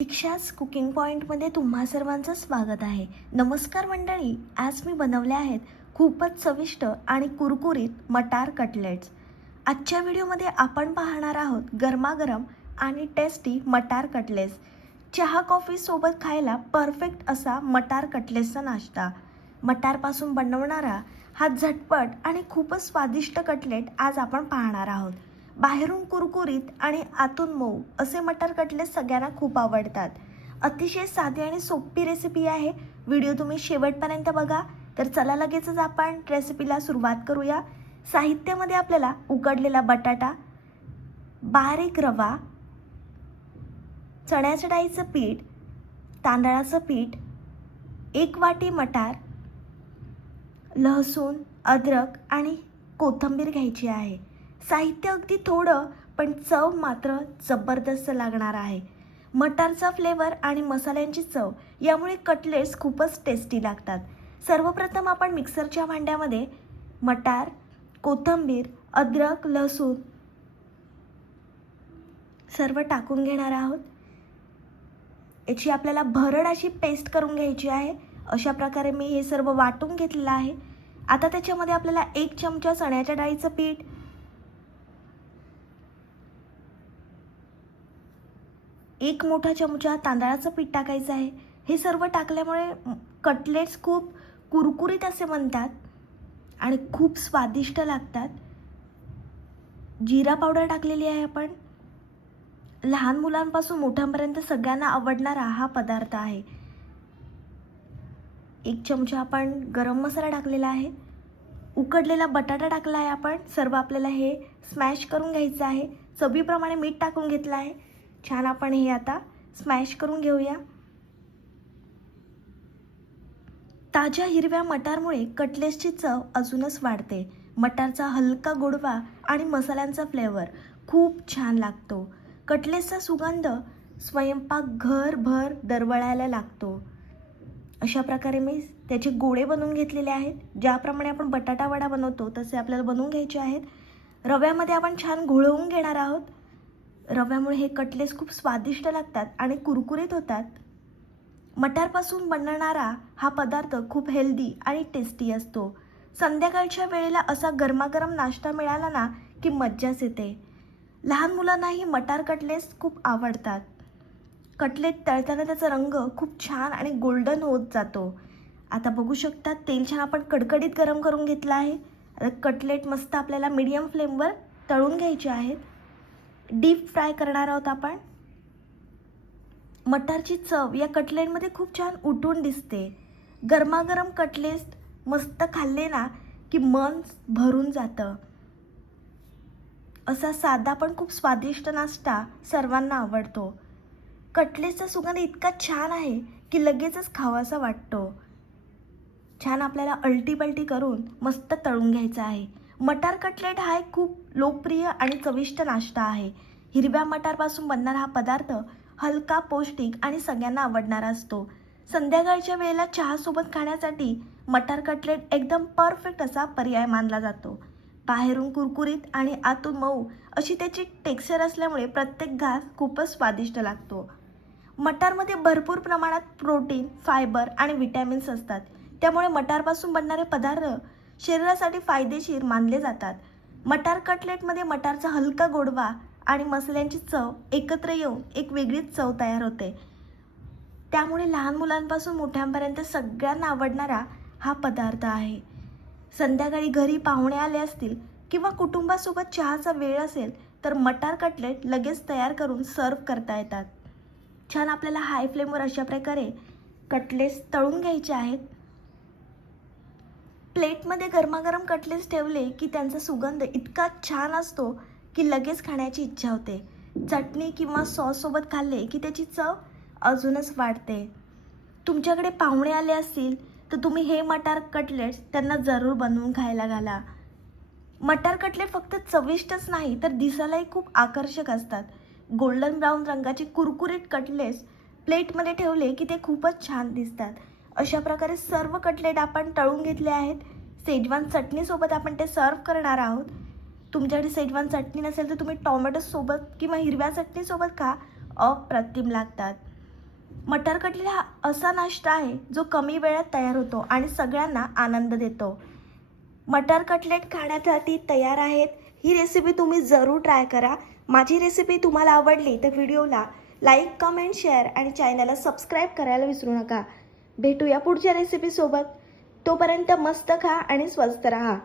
दीक्षाच cooking पॉईंटमध्ये तुम्हा सर्वांचं स्वागत आहे. नमस्कार मंडळी, आज मी बनवले आहेत खूपच चविष्ट आणि कुरकुरीत मटार कटलेट्स. आजच्या व्हिडिओमध्ये आपण पाहणार आहोत गरमागरम आणि टेस्टी मटार कटलेट्स. चहा कॉफी सोबत खायला परफेक्ट असा मटार कटलेट्सचा नाश्ता. मटारपासून बनवणारा हा झटपट आणि खूपच स्वादिष्ट कटलेट आज आपण पाहणार आहोत. बाहेरून कुरकुरीत आणि आतून मऊ असे मटार कटलेट सगळ्यांना खूप आवडतात. अतिशय साधी आणि सोपी रेसिपी आहे. व्हिडिओ तुम्ही शेवटपर्यंत बघा. तर चला लगेचच आपण रेसिपीला सुरुवात करूया. साहित्यामध्ये आपल्याला उकडलेला बटाटा, बारीक रवा, चण्याच्या डाळीचं पीठ, तांदळाचं पीठ, 1 वाटी मटार, लसूण, अद्रक आणि कोथिंबीर घ्यायची आहे. साहित्य अगदी थोडं पण चव मात्र जबरदस्त लागणार आहे. मटारचा फ्लेवर आणि मसाल्यांची चव यामुळे कटलेट्स खूपच टेस्टी लागतात. सर्वप्रथम आपण मिक्सरच्या भांड्यामध्ये मटार, कोथिंबीर, अद्रक, लसूण सर्व टाकून घेणार आहोत. याची आपल्याला भरड अशी पेस्ट करून घ्यायची आहे. अशा प्रकारे मी हे सर्व वाटून घेतलेलं आहे. आता त्याच्यामध्ये आपल्याला 1 चमचा चण्याच्या डाळीचं पीठ, 1 मोठा चमचा तांदळाचं पीठ टाकायचं आहे. हे सर्व टाकल्यामुळे कटलेट्स खूप कुरकुरीत असे बनतात आणि खूप स्वादिष्ट लागतात. जिरा पावडर टाकलेली आहे आपण. लहान मुलांपासून मोठ्यांपर्यंत सगळ्यांना आवडणारा हा पदार्थ आहे. 1 चमचा आपण गरम मसाला टाकलेला आहे. उकडलेला बटाटा टाकला आहे आपण. सर्व आपल्याला हे स्मॅश करून घ्यायचं आहे. चवीप्रमाणे मीठ टाकून घेतलं आहे. छान आपण हे आता स्मॅश करून घेऊया. ताज्या हिरव्या मटारमुळे कटलेट्सची चव अजूनच वाढते. मटारचा हलका गोडवा आणि मसाल्यांचा फ्लेवर खूप छान लागतो. कटलेट्सचा सुगंध स्वयंपाक घरभर दरवळायला लागतो. अशा प्रकारे मी त्याचे गोळे बनवून घेतलेले आहेत. ज्याप्रमाणे आपण बटाटा वडा बनवतो तसे आपल्याला बनवून घ्यायचे आहेत. रव्यामध्ये आपण छान घोळवून घेणार आहोत. रव्यामुळे हे कटलेट्स खूप स्वादिष्ट लागतात आणि कुरकुरीत होतात. मटारपासून बनणारा हा पदार्थ खूप हेल्दी आणि टेस्टी असतो. संध्याकाळच्या वेळेला असा गरमागरम नाश्ता मिळाला ना की मज्जाच येते. लहान मुलांनाही मटार कटलेट्स खूप आवडतात. कटलेट तळताना त्याचा रंग खूप छान आणि गोल्डन होत जातो. आता बघू शकता तेल छान आपण कडकडीत गरम करून घेतलं आहे. आता कटलेट मस्त आपल्याला मीडियम फ्लेमवर तळून घ्यायचे आहेत. डीप फ्राय करणार आहोत आपण. मटारची चव या कटलेटमध्ये खूप छान उठून दिसते. गरमागरम कटलेट मस्त खाल्ले ना की मन भरून जातं. असा साधा पण खूप स्वादिष्ट नाश्ता सर्वांना आवडतो. कटलेटचा सुगंध इतका छान आहे की लगेचच खावासा वाटतो. छान आपल्याला अलटी-पलटी करून मस्त तळून घ्यायचा आहे. मटार कटलेट हा एक खूप लोकप्रिय आणि चविष्ट नाश्ता आहे. हिरव्या मटारपासून बनणारा हा पदार्थ हलका, पौष्टिक आणि सगळ्यांना आवडणारा असतो. संध्याकाळच्या वेळेला चहासोबत खाण्यासाठी मटार कटलेट एकदम परफेक्ट असा पर्याय मानला जातो. बाहेरून कुरकुरीत आणि आतून मऊ अशी त्याची टेक्स्चर असल्यामुळे प्रत्येक घास खूपच स्वादिष्ट लागतो. मटारमध्ये भरपूर प्रमाणात प्रोटीन, फायबर आणि विटॅमिन्स असतात. त्यामुळे मटारपासून बनणारे पदार्थ शरीरासाठी फायदेशीर मानले जातात. मटार कटलेटमध्ये मटारचा हलका गोडवा आणि मसाल्यांची चव एकत्र येऊन एक वेगळीच चव तयार होते. त्यामुळे लहान मुलांपासून मोठ्यांपर्यंत सगळ्यांना आवडणारा हा पदार्थ आहे. संध्याकाळी घरी पाहुणे आले असतील किंवा कुटुंबासोबत चहाचा वेळ असेल तर मटार कटलेट लगेच तयार करून सर्व करता येतात. छान आपल्याला हाय फ्लेमवर अशा प्रकारे कटलेट्स तळून घ्यायचे आहेत. प्लेटमध्ये गरमागरम कटलेट्स ठेवले की त्यांचा सुगंध इतका छान असतो की लगेच खाण्याची इच्छा होते. चटणी किंवा सॉससोबत खाल्ले की त्याची चव अजूनच वाढते. तुमच्याकडे पाहुणे आले असतील तर तुम्ही हे मटार कटलेट्स त्यांना जरूर बनवून खायला घाला. मटार कटलेट फक्त चविष्टच नाही तर दिसायलाही खूप आकर्षक असतात. गोल्डन ब्राऊन रंगाचे कुरकुरीत कटलेट्स प्लेटमध्ये ठेवले की ते खूपच छान दिसतात. अशा प्रकारे सर्व कटलेट आपण तळून घेतले आहेत. शेजवान चटणीसोबत आपण ते सर्व करणार आहोत. तुमच्याकडे शेजवान चटणी नसेल तर तुम्ही टोमॅटो सोबत किंवा हिरव्या चटणीसोबत खा. अप्रतिम लागतात. मटर कटलेट हा असा नाश्ता आहे जो कमी वेळात तयार होतो आणि सगळ्यांना आनंद देतो. मटर कटलेट खाण्यासाठी तयार आहेत. ही रेसिपी तुम्ही जरूर ट्राय करा. माझी रेसिपी तुम्हाला आवडली तर व्हिडिओला लाईक, कमेंट, शेअर आणि चॅनलला सबस्क्राईब करायला विसरू नका. भेटूया पुढच्या रेसिपीसोबत. तोपर्यंत मस्त खा आणि स्वस्थ राहा.